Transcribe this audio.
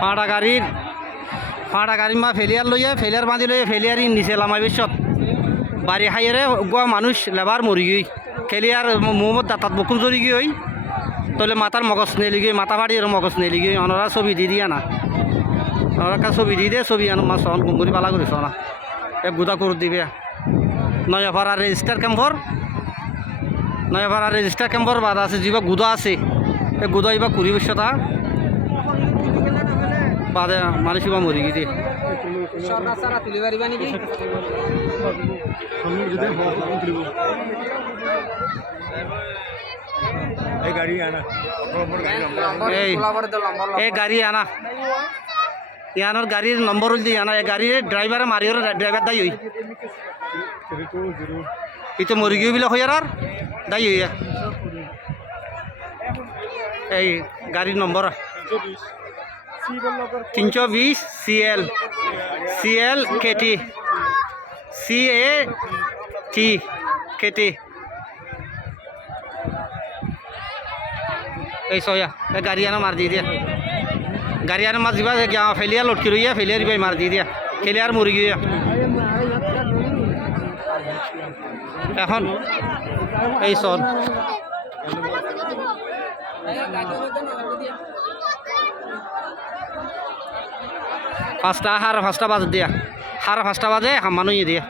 ফাঁটা গাড়ির মা ফেলিয়ার লইয়া ফেলিয়ার বাঁধি লইয়া ফেলিয়ার নিচে লামাই বেশত বাড়ি খাইয়ারে গোয়া মানুষ লেবার মরি গই খেলিয়ার মোহাম্মদ দাঁতাত বকুল জরি গই তলে মাথার মগজ নেলি গই মাথা ফাড়ি মগজ নেলি গই অনরা ছবি দি দিয়া না অনরা ছবি দি দে ছবি আনো মা সহন গুঙ্গুরি পালা করিস না এক গুদা করে দিবে নয়াপাড়া রেজিস্টার ক্যাম্পর বাদ আছে যা গুদা আছে এই গুদা এবার কুড়ি বছরটা বাদে মানুষ এবার মরি গিয়ে এই গাড়ি আনা ইয়ানোর গাড়ির নম্বর দিয়ে আনা এই গাড়ির ড্রাইভারে মারিওর ড্রাইভার দায়ী হই ইতো মরি গিয়ে বিলা হইয়ার আর দায়ী হইয়া এই গাড়ির নম্বর 320 CL KT KT এই সয়া গাড়ি আনা মার দিয়ে দিয়া গাড়ি আনা মার দিবা ফেলিয়ার লটকি রইয়া ফেলিয়ার বাই মার দিয়ে দিয়া ফেলিয়ার মরি গিয়া এখন এই সন পাঁচটা হার পাঁচটা বাজে দিয়া হার পাঁচটা বাজে মানুষ দিয়া